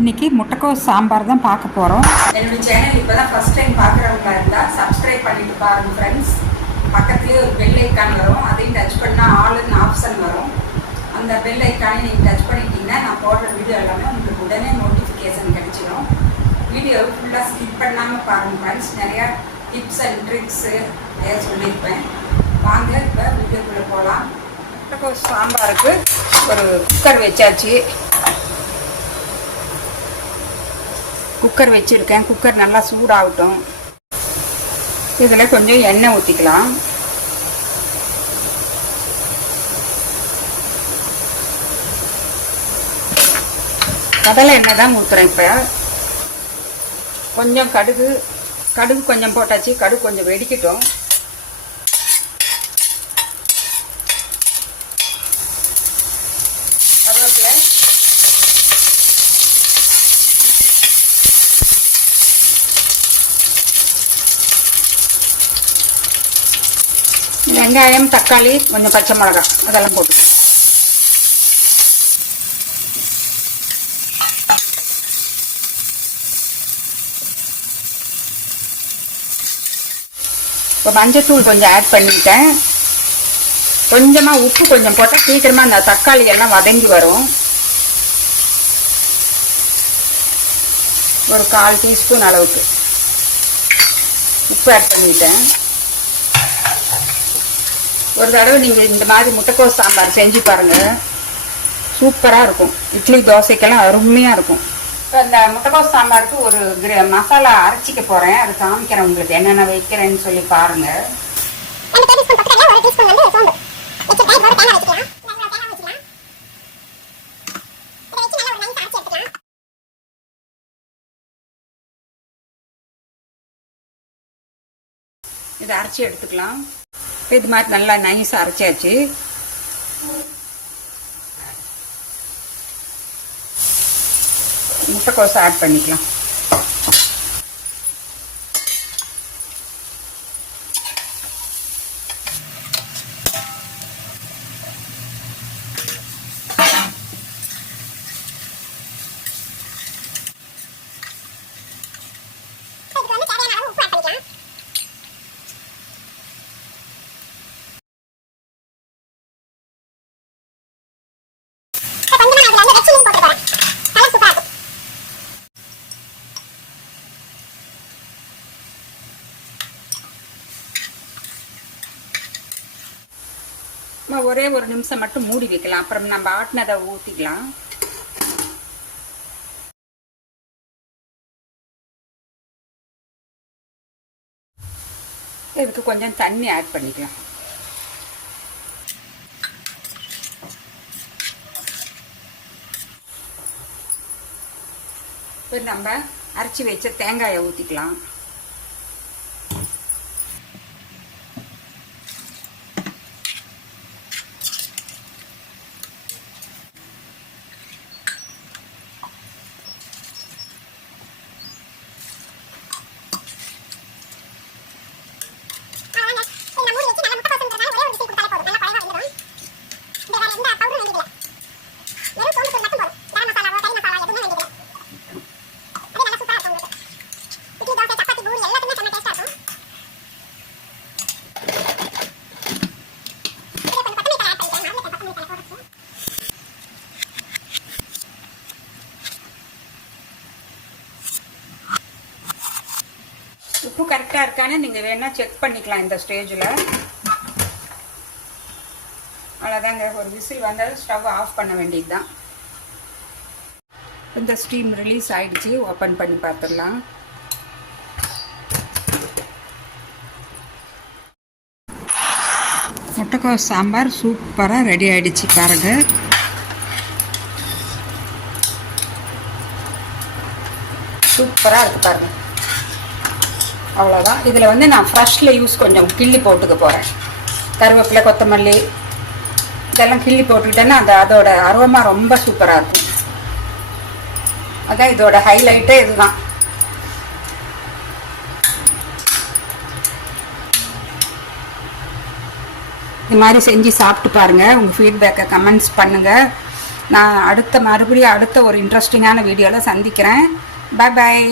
இன்னைக்கு முட்டைக்கோஸ் சாம்பார் தான் பார்க்க போகிறோம் என்னுடைய சேனல் இப்போ தான் ஃபஸ்ட் டைம் பார்க்குறவங்களா இருந்தால் சப்ஸ்கிரைப் பண்ணிட்டு பாருங்கள் ஃப்ரெண்ட்ஸ் பக்கத்துலேயே ஒரு பெல் ஐக்கான் வரும். அதையும் டச் பண்ணால் ஆளுன்னு ஆப்ஷன் வரும். அந்த பெல் ஐக்கானை நீங்கள் டச் பண்ணிட்டீங்கன்னா நான் போடுற வீடியோ எல்லாமே உங்களுக்கு உடனே நோட்டிஃபிகேஷன் கிடைச்சிடும் வீடியோ ஃபுல்லாக ஸ்கிப் பண்ணாமல் பாருங்கள் ஃப்ரெண்ட்ஸ் நிறையா டிப்ஸ் அண்ட் ட்ரிக்ஸு நிறையா சொல்லியிருப்பேன். வாங்க இப்போ வீடியோக்குள்ளே போகலாம் முட்டைக்கோஸ் சாம்பாருக்கு ஒரு குக்கர் வச்சாச்சு. குக்கர் வச்சுருக்கேன். குக்கர் நல்லா சூடாகட்டும். இதில் கொஞ்சம் எண்ணெய் ஊற்றிக்கலாம். கடலை எண்ணெய் தான் ஊற்றுறேன் இப்போ. கொஞ்சம் கடுகு கடுகு கொஞ்சம் போட்டாச்சு. கடுகு கொஞ்சம் வெடிக்கட்டும். கருவேப்பிலை. வெங்காயம் தக்காளி கொஞ்சம் பச்சை மிளகாய். அதெல்லாம் போட்டு. இப்போ மஞ்சத்தூள் கொஞ்சம் ஆட் பண்ணிட்டேன் கொஞ்சமாக உப்பு கொஞ்சம் போட்டால் சீக்கிரமாக அந்த தக்காளி எல்லாம் வதங்கி வரும். ஒரு கால் டீஸ்பூன் அளவுக்கு. உப்பு ஆட் பண்ணிட்டேன் ஒரு தடவை நீங்கள் இந்த மாதிரி முட்டைக்கோஸ் சாம்பார் செஞ்சு பாருங்கள் சூப்பராக இருக்கும். இட்லி தோசைக்கெல்லாம் அருமையாக இருக்கும். இப்போ இந்த முட்டைக்கோஸ் சாம்பாருக்கு ஒரு கிர- மசாலா அரைச்சிக்க போகிறேன் அதை காமிக்கிறேன். உங்களுக்கு என்னென்ன வைக்கிறேன்னு சொல்லி பாருங்கள் இதை வச்சு நல்லா ஒரு நைஸ் அரைச்சி எடுத்துக்கலாம். இது மாதிரி நல்லா நைஸாக அரைச்சாச்சு. முட்டைக்கோஸ் ஆட் பண்ணிக்கலாம் இதுக்கு வந்து தேவையான அளவு உப்பு ஆட் பண்ணிக்கலாம் இப்போ கொஞ்சமா நான் இதில் வந்து ரெட் சில்லிஸ் போட்டு போகிறேன் கலர் சூப்பராக இருக்கும் நம்ம ஒரே ஒரு நிமிஷம் மட்டும் மூடி வைக்கலாம். அப்புறம் நம்ம ஆட்டினதை ஊற்றிக்கலாம் இதுக்கு கொஞ்சம் தண்ணி ஆட் பண்ணிக்கலாம். இப்போ நம்ம அரைச்சி வச்ச தேங்காயை ஊற்றிக்கலாம் அவ்வளோதாங்க இதை நான் மூடி வச்சு நல்லா முட்டை கோசுன்றதுனால ஒரே ஒரு விசில் கொடுத்தாலே போதும் நல்லா குழைவா வெந்துடும் இந்த வேறு எந்த பவுடரும் வேண்டியதில்லை வெறும் சோம்பு தூள் மட்டும் போதும் கரம் மசாலாவோ கறி மசாலா எதுவுமே வேண்டியதில்லை அப்படியே நல்லா சூப்பராக இருக்கும் உங்களுக்கு இட்லி தோசை சப்பாத்தி பூரி எல்லாத்துக்குமே செம்ம டேஸ்ட்டாக இருக்கும் இதில் கொஞ்சம் கொத்தமல்லி தழை ஆட் பண்ணிக்கிறேன் மறந்துட்டேன் கொத்தமல்லி தழை போடுறதுக்கு உப்பு கரெக்டாக இருக்கான்னு நீங்கள் வேணால் செக் பண்ணிக்கலாம் இந்த ஸ்டேஜில் அவ்வளோதாங்க ஒரு விசில் வந்தாலும் ஸ்டவ் ஆஃப் பண்ண வேண்டியது தான் இந்த ஸ்டீம் ரிலீஸ் ஆகிடுச்சு ஓப்பன் பண்ணி பார்த்துடலாம் முட்டைக்கோஸ் சாம்பார் சூப்பராக ரெடி ஆகிடுச்சு பாருங்க. சூப்பராக இருக்குது பாருங்க. அவ்வளோதான் இதில் வந்து நான் ஃப்ரெஷ்ஷில் யூஸ் கொஞ்சம் கிள்ளி போட்டுக்க போகிறேன் கருவேப்பிலை கொத்தமல்லி இதெல்லாம் கிள்ளி போட்டுக்கிட்டேன்னா அந்த அதோட அரோமா ரொம்ப சூப்பராக இருக்கும். அதான் இதோட ஹைலைட்டே இதுதான். இது மாதிரி செஞ்சு சாப்பிட்டு பாருங்கள் உங்கள் ஃபீட்பேக்கை கமெண்ட்ஸ் பண்ணுங்கள் நான் அடுத்த மறுபடியும் அடுத்த ஒரு இன்ட்ரெஸ்டிங்கான வீடியோவில் சந்திக்கிறேன். Bye bye